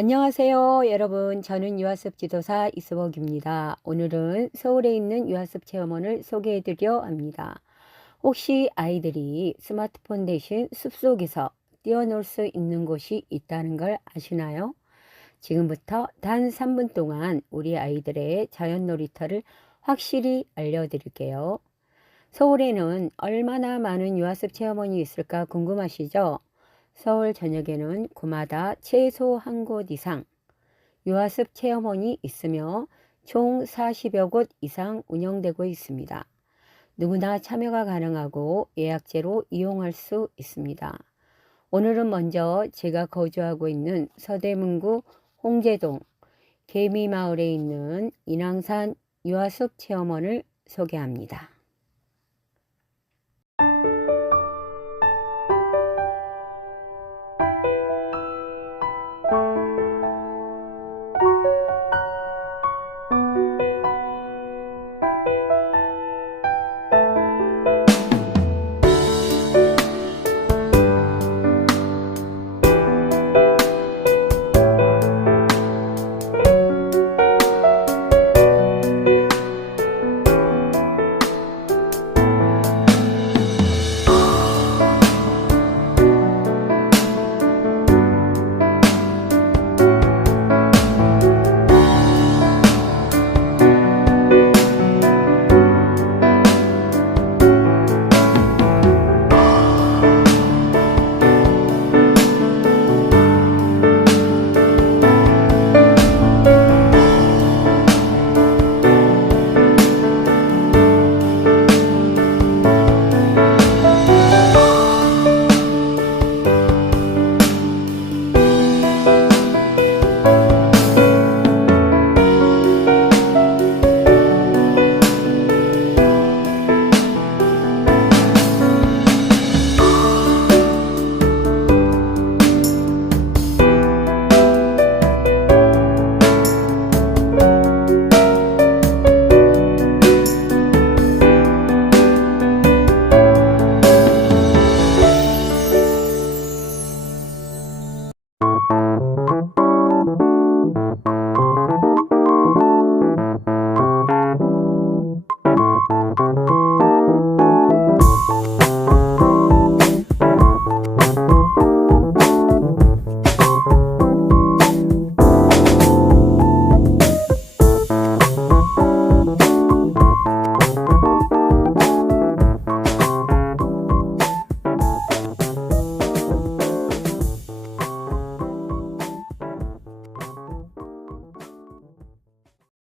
안녕하세요 여러분, 저는 유아숲지도사 이수복입니다. 오늘은 서울에 있는 유아숲체험원을 소개해드려 합니다. 혹시 아이들이 스마트폰 대신 숲속에서 뛰어놀 수 있는 곳이 있다는 걸 아시나요? 지금부터 단 3분 동안 우리 아이들의 자연 놀이터를 확실히 알려드릴게요. 서울에는 얼마나 많은 유아숲체험원이 있을까 궁금하시죠? 서울 전역에는 구마다 최소 한 곳 이상 유아숲체험원이 있으며 총 40여 곳 이상 운영되고 있습니다. 누구나 참여가 가능하고 예약제로 이용할 수 있습니다. 오늘은 먼저 제가 거주하고 있는 서대문구 홍제동 개미마을에 있는 인왕산 유아숲체험원을 소개합니다.